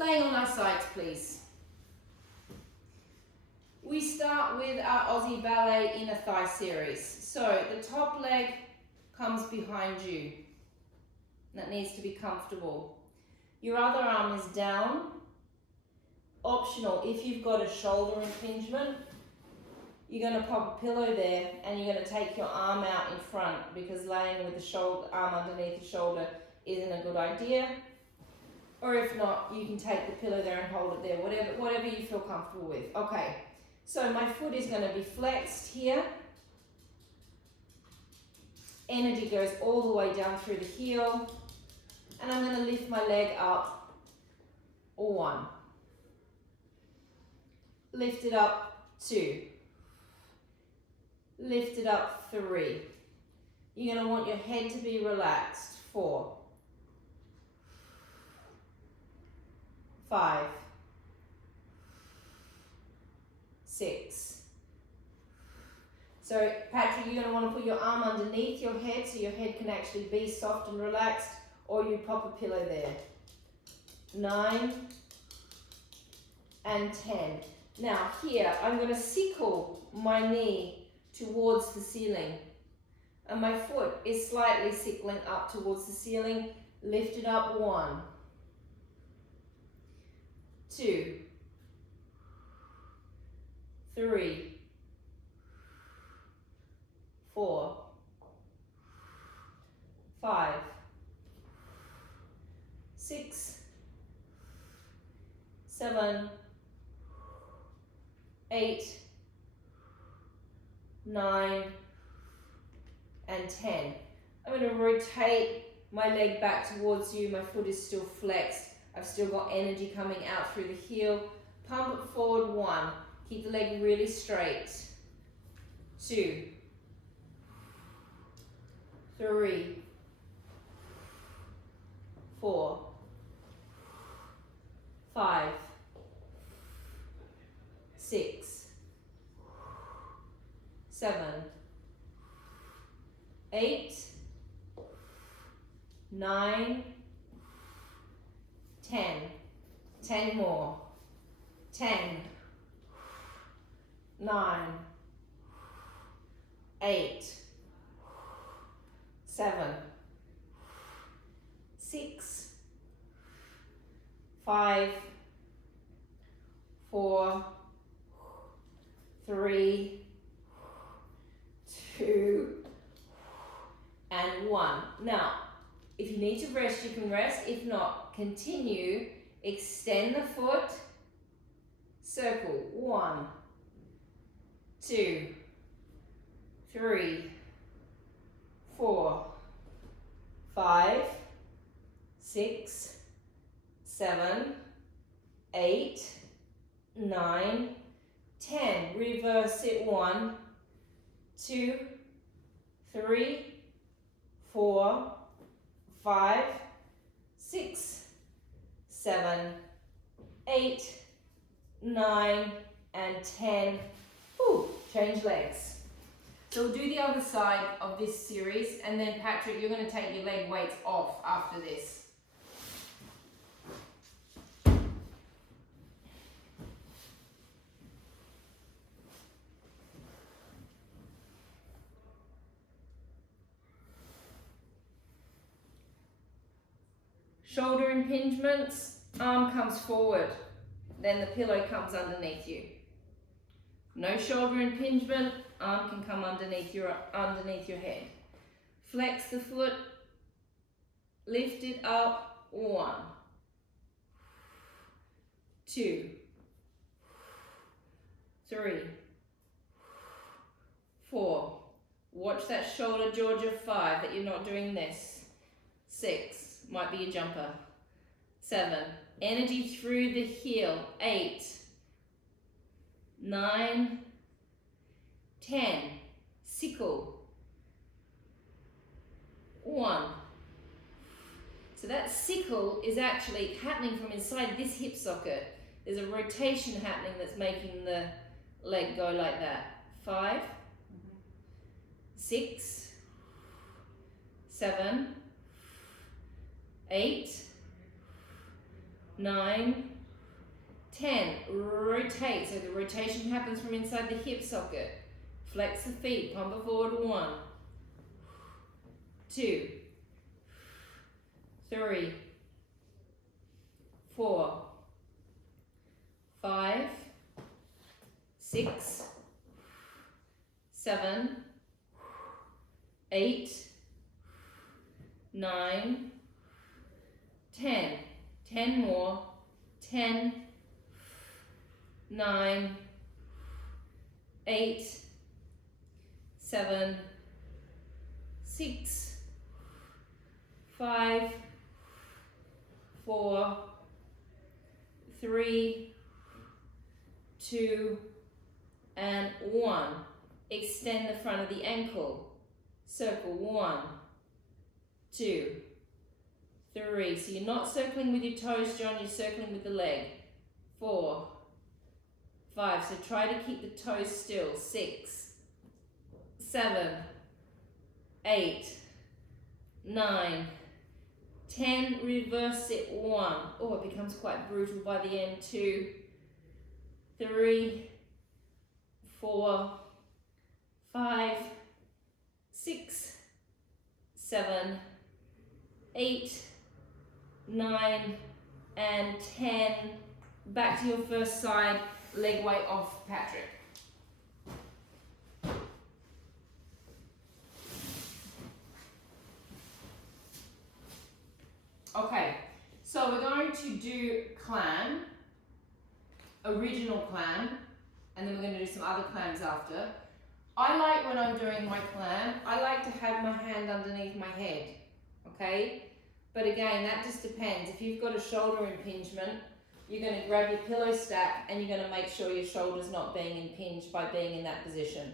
Laying on our sides, please. We start with our Aussie ballet inner thigh series. So the top leg comes behind you. That needs to be comfortable. Your other arm is down. Optional, if you've got a shoulder impingement, you're going to pop a pillow there and you're going to take your arm out in front, because laying with the shoulder, arm underneath the shoulder isn't a good idea. Or if not, you can take the pillow there and hold it there, whatever you feel comfortable with. Okay, so my foot is going to be flexed here. Energy goes all the way down through the heel. And I'm going to lift my leg up. 1. Lift it up. 2. Lift it up. 3. You're going to want your head to be relaxed. 4. 5. 6. So Patrick, you're going to want to put your arm underneath your head so your head can actually be soft and relaxed, or you pop a pillow there. 9 and 10. Now here, I'm going to sickle my knee towards the ceiling. And my foot is slightly sickling up towards the ceiling. Lift it up. 1. 2. 3. 4. 5. 6. 7. 8. 9. And 10. I'm going to rotate my leg back towards you. My foot is still flexed. I've still got energy coming out through the heel. Pump it forward. 1. Keep the leg really straight. 2. 3. 4. 5. 6. 7. 8. 9. 10. 10 more. 10. 9. 8. 7. 6. 5. 4. 3. 2. And 1. Now, if you need to rest, you can rest. If not, continue. Extend the foot. Circle. 1. 2. 3. 4. 5. 6. 7. 8. 9. 10. Reverse it. 1. 2. 3. 4. 5. 6. 7. 8. 9. And 10. Ooh, change legs. So we'll do the other side of this series, and then Patrick, you're going to take your leg weights off after this. Shoulder impingements, arm comes forward, then the pillow comes underneath you. No shoulder impingement, arm can come underneath your head. Flex the foot, lift it up. 1. 2. 3. 4. Watch that shoulder, Georgia. 5, that you're not doing this. 6. Might be a jumper. 7. Energy through the heel. 8. 9. 10. Sickle. 1. So that sickle is actually happening from inside this hip socket. There's a rotation happening that's making the leg go like that. 5. 6. 7. 8. 9, 10. Rotate, so the rotation happens from inside the hip socket. Flex the feet, pump it forward. 1, 2, 3, 4, 5, 6, 7, 8, 9, 10. 10 more. 10, 9, 8, 7, 6, 5, 4, 3, 2, and 1. Extend the front of the ankle. Circle. 1, 2, 3. So you're not circling with your toes, John, you're circling with the leg. 4, 5. So try to keep the toes still. 6, 7, 8, 9, 10. Reverse it. 1. Oh, it becomes quite brutal by the end. 2, 3, 4, 5, 6, 7, 8, 9, and 10. Back to your first side, leg weight off, Patrick. Okay, so we're going to do clam, original clam, and then we're going to do some other clams after. I like, when I'm doing my clam, I like to have my hand underneath my head, okay? But again, that just depends. If you've got a shoulder impingement, you're going to grab your pillow stack and you're going to make sure your shoulder's not being impinged by being in that position.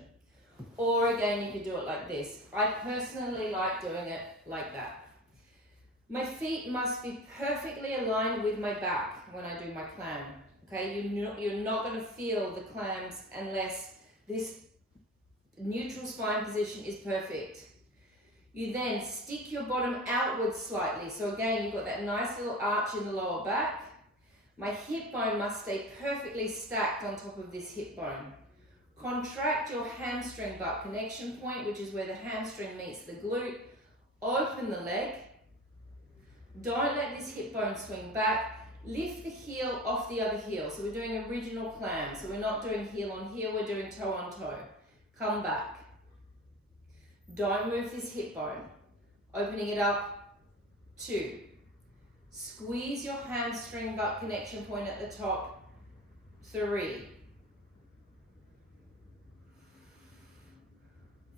Or again, you could do it like this. I personally like doing it like that. My feet must be perfectly aligned with my back when I do my clam. Okay, you're not going to feel the clams unless this neutral spine position is perfect. You then stick your bottom outwards slightly. So again, you've got that nice little arch in the lower back. My hip bone must stay perfectly stacked on top of this hip bone. Contract your hamstring butt connection point, which is where the hamstring meets the glute. Open the leg. Don't let this hip bone swing back. Lift the heel off the other heel. So we're doing original clam. So we're not doing heel on heel, we're doing toe on toe. Come back. Don't move this hip bone. Opening it up. 2. Squeeze your hamstring butt connection point at the top. 3.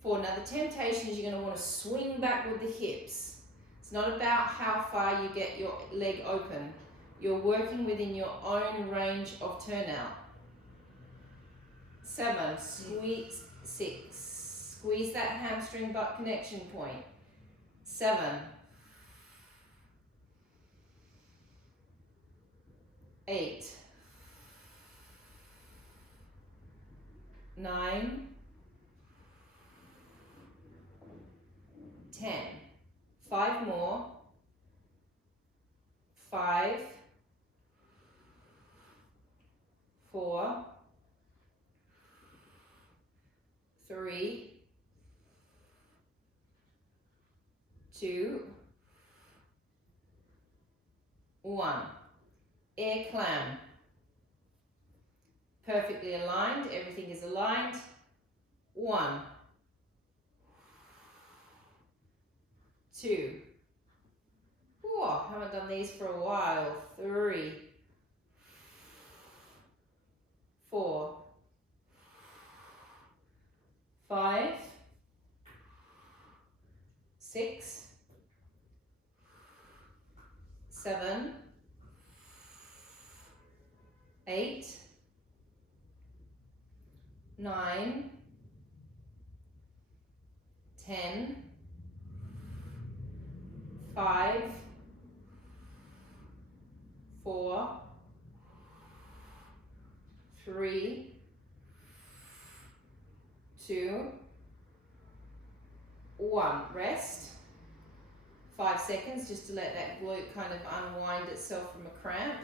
4. Now the temptation is you're going to want to swing back with the hips. It's not about how far you get your leg open. You're working within your own range of turnout. 7. Squeeze. 6. Squeeze that hamstring butt connection point. 7. 8. 9. 10. 5 more. 5. 4. 3. 2. 1. Air clam. Perfectly aligned. Everything is aligned. 1. 2. Oh, haven't done these for a while. 3. 4. 5. 6. 7. 8. 9. 10. 5. 4. 3. 2. 1. Rest. 5 seconds just to let that glute kind of unwind itself from a cramp.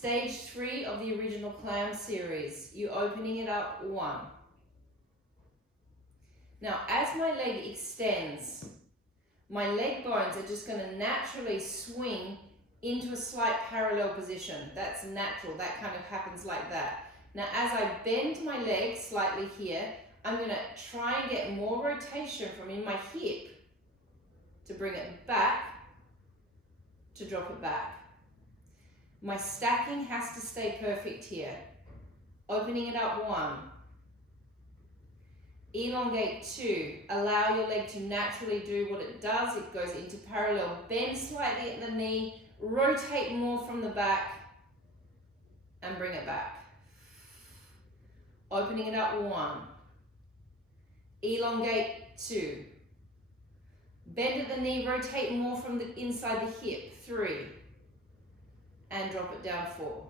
Stage 3 of the original clam series. You're opening it up 1. Now, as my leg extends, my leg bones are just going to naturally swing into a slight parallel position. That's natural. That kind of happens like that. Now, as I bend my leg slightly here, I'm going to try and get more rotation from in my hip to bring it back, to drop it back. My stacking has to stay perfect here. Opening it up 1. Elongate 2. Allow your leg to naturally do what it does. It goes into parallel. Bend slightly at the knee. Rotate more from the back and bring it back. Opening it up 1. Elongate 2. Bend at the knee. Rotate more from the inside the hip. 3. And drop it down 4.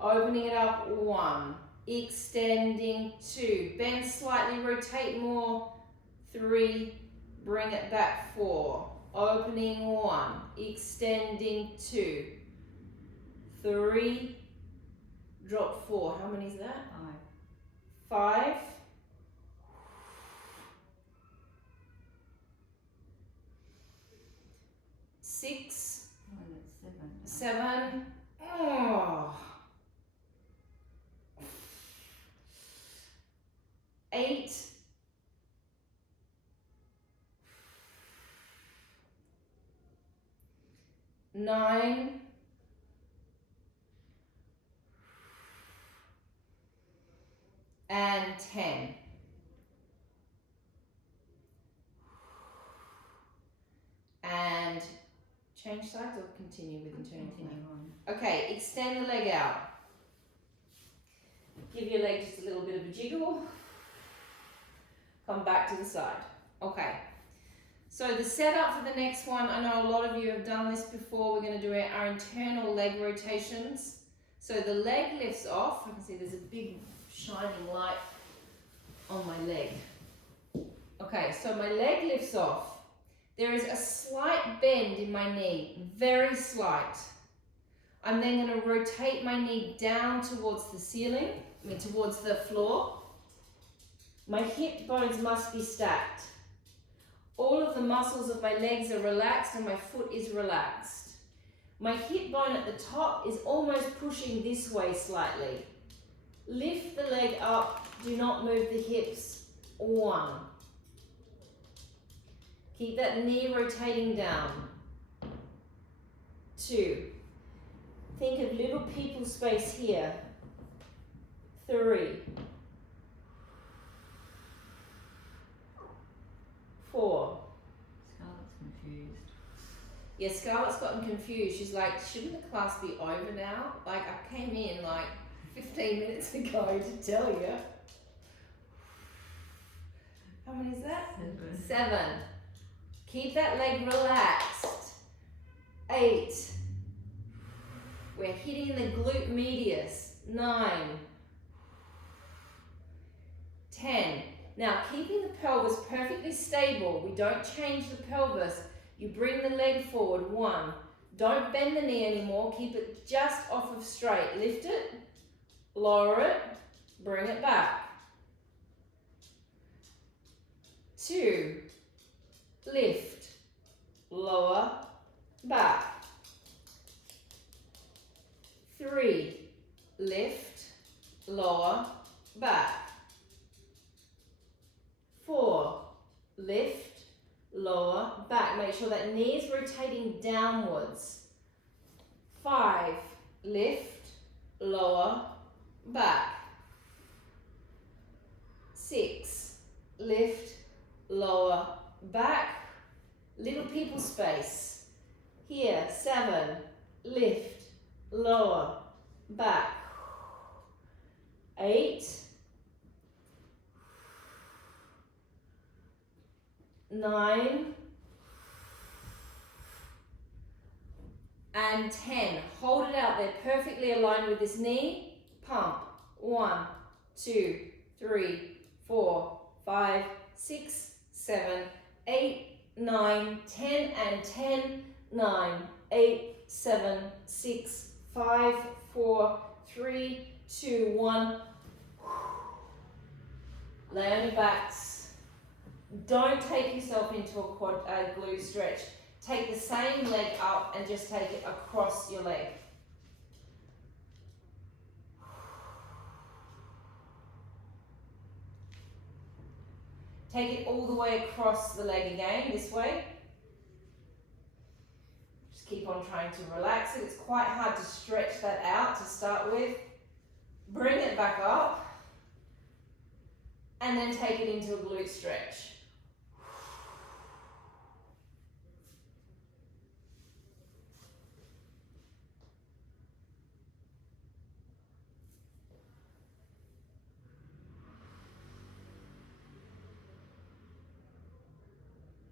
Opening it up 1. Extending 2. Bend slightly, rotate more. 3. Bring it back 4. Opening 1. Extending 2. 3. Drop 4. How many is that? 5. 6. 7. Oh. 8. 9. 10. And change sides or continue with eternity? Okay, extend the leg out. Give your leg just a little bit of a jiggle. Come back to the side. Okay. So the setup for the next one, I know a lot of you have done this before. We're going to do our internal leg rotations. So the leg lifts off. I can see there's a big shining light on my leg. Okay, so my leg lifts off. There is a slight bend in my knee, very slight. I'm then going to rotate my knee down towards the ceiling, towards the floor. My hip bones must be stacked. All of the muscles of my legs are relaxed and my foot is relaxed. My hip bone at the top is almost pushing this way slightly. Lift the leg up, do not move the hips. 1. Keep that knee rotating down. 2. Think of little people space here. 3. 4. Scarlett's confused. Yeah, Scarlett's gotten confused. She's like, shouldn't the class be over now? Like, I came in like 15 minutes ago to tell you. How many is that? 7. Keep that leg relaxed. 8. We're hitting the glute medius. 9. 10. Now, keeping the pelvis perfectly stable, we don't change the pelvis. You bring the leg forward. 1. Don't bend the knee anymore. Keep it just off of straight. Lift it, lower it, bring it back. 2. Lift, lower, back. 3. Lift, lower, back. 4. Lift, lower, back. Make sure that knee is rotating downwards. 5. Lift, lower, back. 6. Lift, lower, back. Little people space. Here, 7. Lift, lower, back. 8. 9. And 10. Hold it out there, perfectly aligned with this knee. Pump. 1, 2, 3, 4, 5, 6, 7, 8, 9, 10, and 10, 9, 8, 7, 6, 5, 4, 3, 2, 1. Lay on your backs. Don't take yourself into a glute stretch. Take the same leg up and just take it across your leg. Take it all the way across the leg again, this way. Just keep on trying to relax it. It's quite hard to stretch that out to start with. Bring it back up. And then take it into a glute stretch.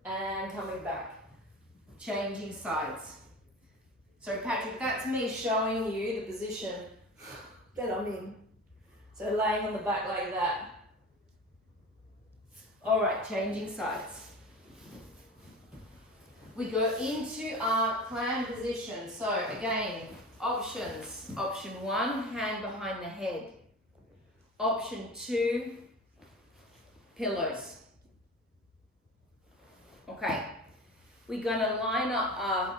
And coming back, changing sides. So Patrick, that's me showing you the position that I'm in. So laying on the back like that. All right, changing sides. We go into our clam position. So again, options. Option 1, hand behind the head. Option 2, pillows. Okay, we're going to line up our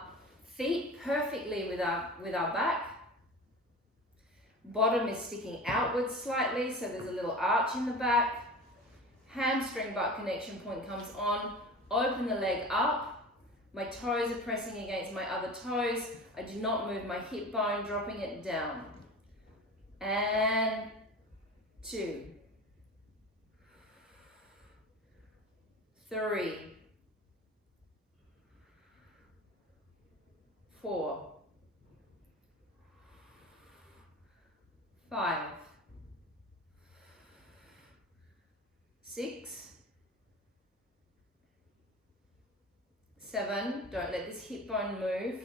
feet perfectly with our back. Bottom is sticking outwards slightly, so there's a little arch in the back. Hamstring butt connection point comes on. Open the leg up. My toes are pressing against my other toes. I do not move my hip bone, dropping it down. And 2, 3, 4, 5, 6, 7, don't let this hip bone move.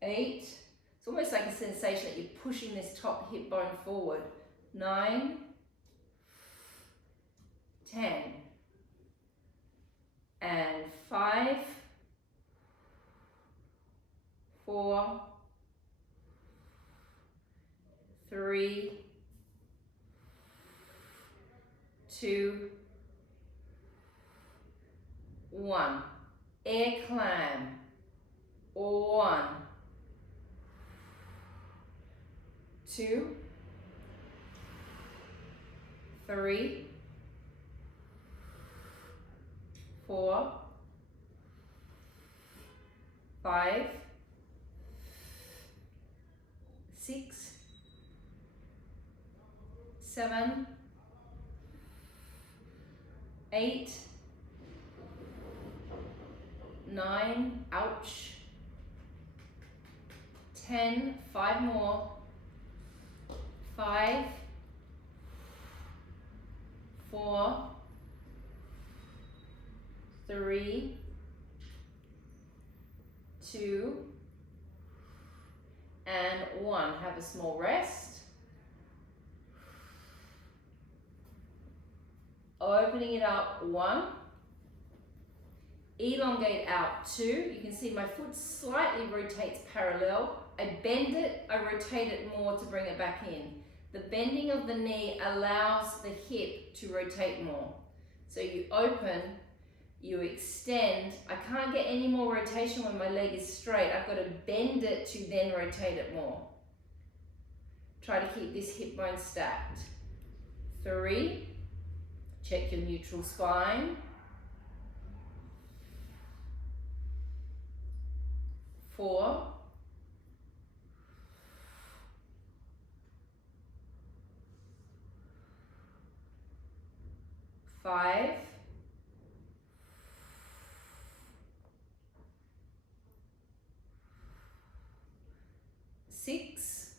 8, it's almost like a sensation that you're pushing this top hip bone forward. 9, 10, and 5, 4, 3, 2, 1. Air clam. 1, 2, 3, 4, 5, 6, 7, 8, 9, ouch, 10, 5 more, 5, 4, 3, 2, and 1. Have a small rest. Opening it up, 1. Elongate out, 2. You can see my foot slightly rotates parallel. I bend it, I rotate it more to bring it back in. The bending of the knee allows the hip to rotate more. So you open, you extend. I can't get any more rotation when my leg is straight. I've got to bend it to then rotate it more. Try to keep this hip bone stacked. 3, check your neutral spine. 4, 5, 6,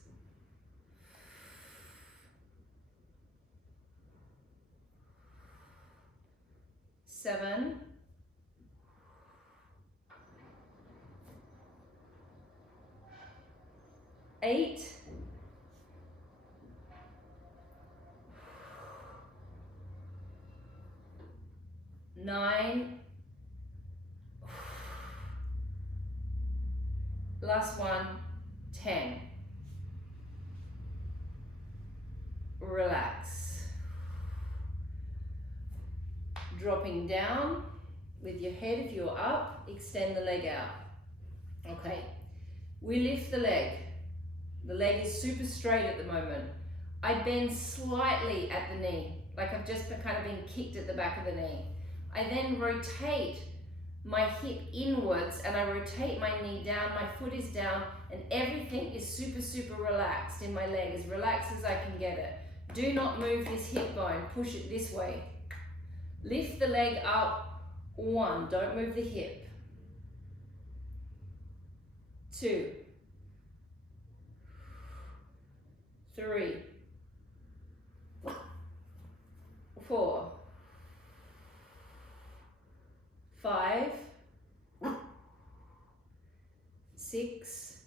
7, 8, 9, last one, 10. Relax. Dropping down with your head. If you're up, extend the leg out. Okay, we lift the leg. The leg is super straight at the moment. I bend slightly at the knee, like I've just kind of been kicked at the back of the knee. I then rotate my hip inwards and I rotate my knee down, my foot is down, and everything is super, super relaxed in my leg, as relaxed as I can get it. Do not move this hip bone, push it this way. Lift the leg up, 1, don't move the hip. 2, 3, 4, 5, 6,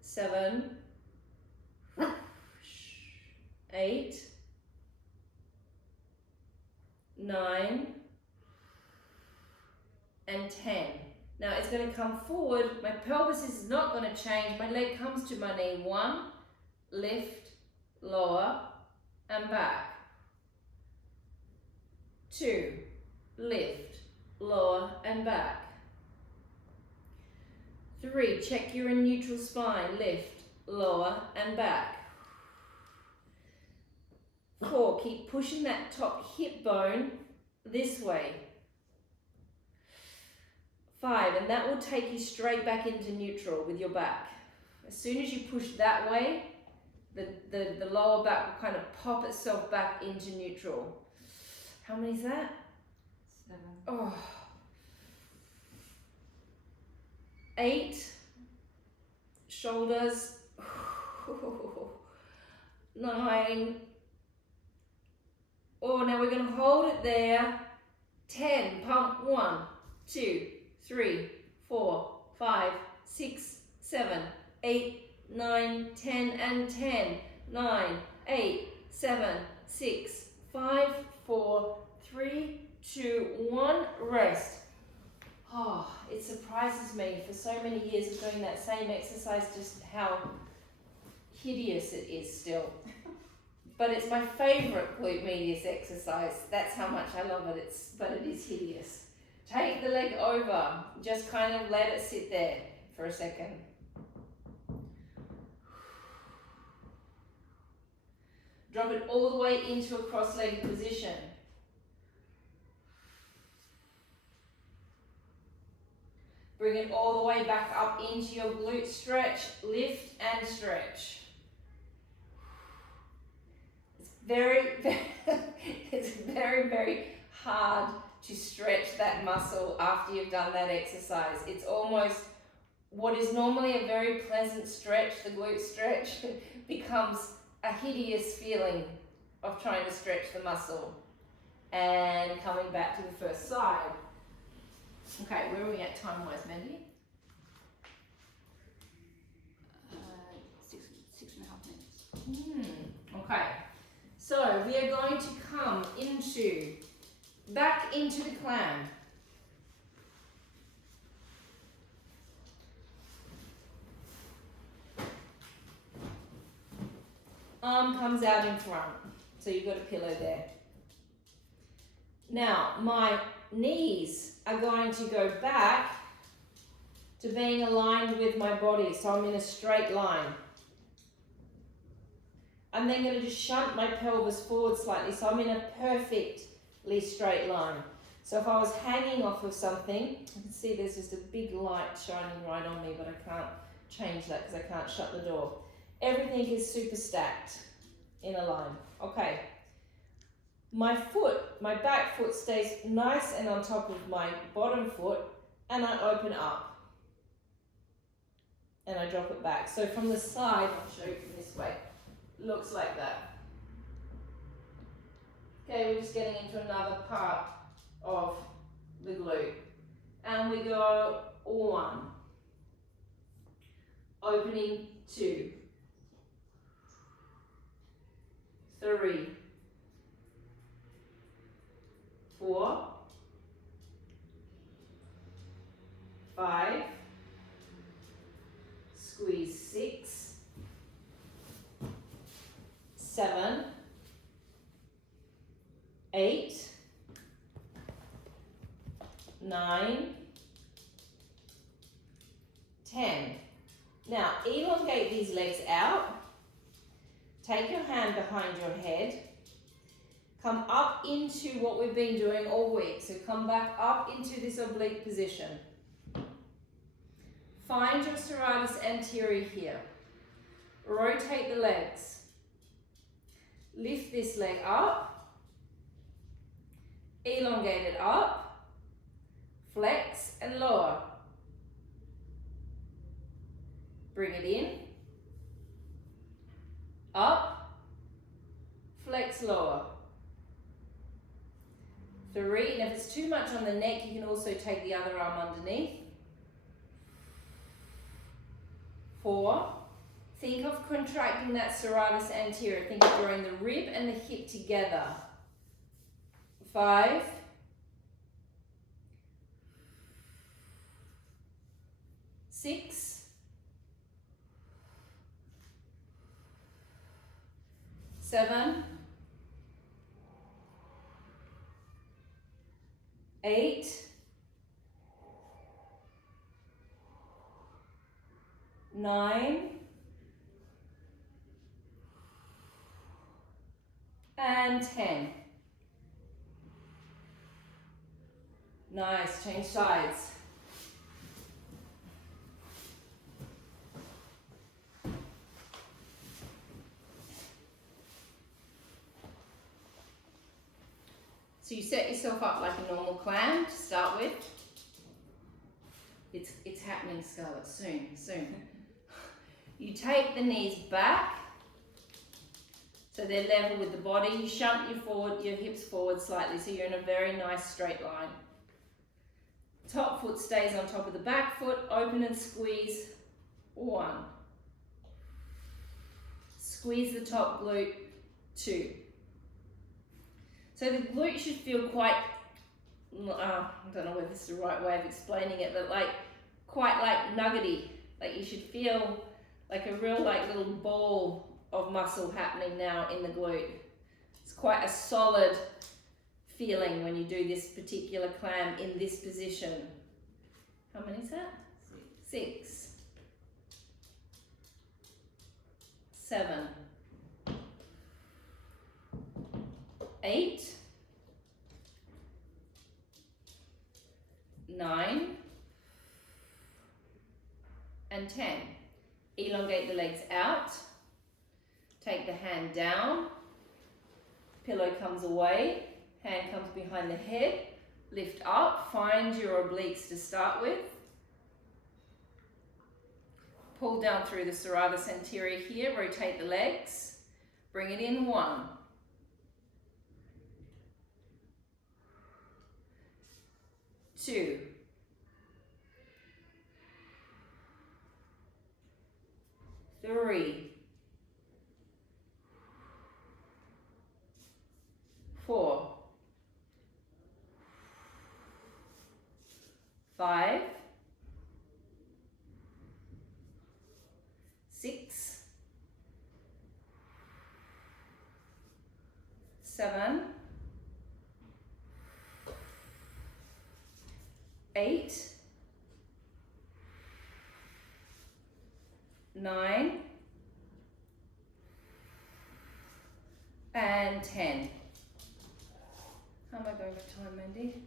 7, 8, 9, and 10. Now it's going to come forward. My pelvis is not going to change. My leg comes to my knee. 1, lift, lower, and back. 2, lift, lower, and back. 3, check you're in neutral spine. Lift, lower, and back. 4, keep pushing that top hip bone this way. 5, and that will take you straight back into neutral with your back. As soon as you push that way, the lower back will kind of pop itself back into neutral. How many is that? 7. Oh. 8, shoulders. 9. Oh, now we're going to hold it there. 10, pump. 1, 2, 3, 4, 5, 6, 7, 8, 9, 10, and 10. 9, 8, 7, 6, 5, 4, 3, 2, 1, rest. Oh, it surprises me for so many years of doing that same exercise just how hideous it is still. But it's my favourite glute medius exercise. That's how much I love it. But it is hideous. Take the leg over. Just kind of let it sit there for a second. Drop it all the way into a cross-legged position. Bring it all the way back up into your glute stretch. Lift and stretch. It's very, very hard to stretch that muscle after you've done that exercise. It's almost what is normally a very pleasant stretch, the glute stretch, becomes a hideous feeling of trying to stretch the muscle. And coming back to the first side. Okay, where are we at time-wise, Mandy? 6.5 minutes. Okay. So we are going to come back into the clam. Arm comes out in front, so you've got a pillow there. Now, my knees are going to go back to being aligned with my body, so I'm in a straight line. I'm then going to just shunt my pelvis forward slightly, so I'm in a perfectly straight line. So if I was hanging off of something, you can see there's just a big light shining right on me, but I can't change that because I can't shut the door. Everything is super stacked in a line. Okay. My back foot stays nice and on top of my bottom foot, and I open up. And I drop it back. So from the side, I'll show you from this way. Looks like that. Okay, we're just getting into another part of the glute. And we go 1. Opening 2. 3. 4. 5. 6, 7, 8, 9, 10. Now, elongate these legs out. Take your hand behind your head. Come up into what we've been doing all week. So come back up into this oblique position. Find your serratus anterior here. Rotate the legs. Lift this leg up. Elongate it up. Flex and lower. Bring it in. Up. Flex, lower. 3, and if it's too much on the neck, you can also take the other arm underneath. 4, think of contracting that serratus anterior. Think of drawing the rib and the hip together. 5, 6, 7, 8, 9, and 10. Nice, change sides. So you set yourself up like a normal clam to start with. It's happening, Scarlett, soon, soon. You take the knees back so they're level with the body. You shunt your hips forward slightly so you're in a very nice straight line. Top foot stays on top of the back foot. Open and squeeze. 1. Squeeze the top glute. 2. So the glute should feel quite, I don't know whether this is the right way of explaining it, but like quite like nuggety. Like you should feel like a real like little ball of muscle happening now in the glute. It's quite a solid feeling when you do this particular clam in this position. How many is that? 6. 7. 8. 9. And 10. Elongate the legs out. Take the hand down. Pillow comes away. Hand comes behind the head. Lift up. Find your obliques to start with. Pull down through the serratus anterior here. Rotate the legs. Bring it in. 1. 2. 3. 4. 5. 6. 7. 8. 9. And 10. How am I going for time, Mandy?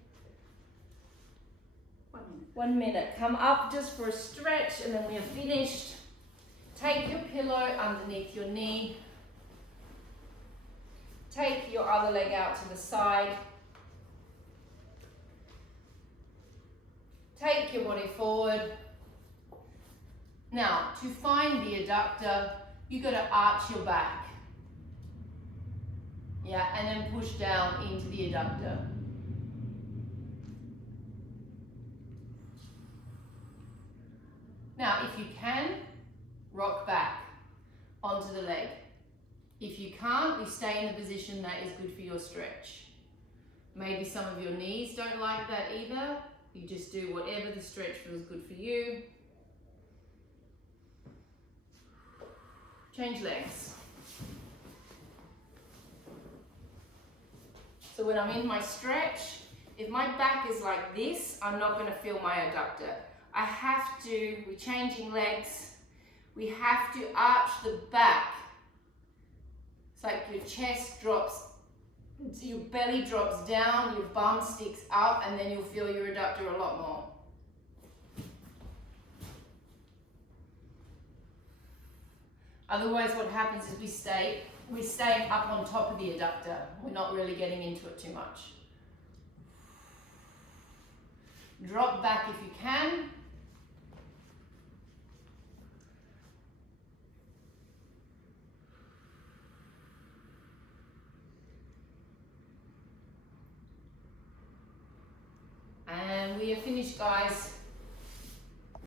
1 minute. 1 minute. Come up just for a stretch and then we are finished. Take your pillow underneath your knee. Take your other leg out to the side. Take your body forward. Now, to find the adductor, you've got to arch your back. Yeah, and then push down into the adductor. Now, if you can, rock back onto the leg. If you can't, you stay in the position that is good for your stretch. Maybe some of your knees don't like that either. You just do whatever the stretch feels good for you. Change legs. So when I'm in my stretch, if my back is like this, I'm not going to feel my adductor. I have to, we're changing legs, we have to arch the back. It's like your chest drops, your belly drops down, your bum sticks up, and then you'll feel your adductor a lot more. Otherwise what happens is we're staying up on top of the adductor. We're not really getting into it too much. Drop back if you can. And we are finished, guys.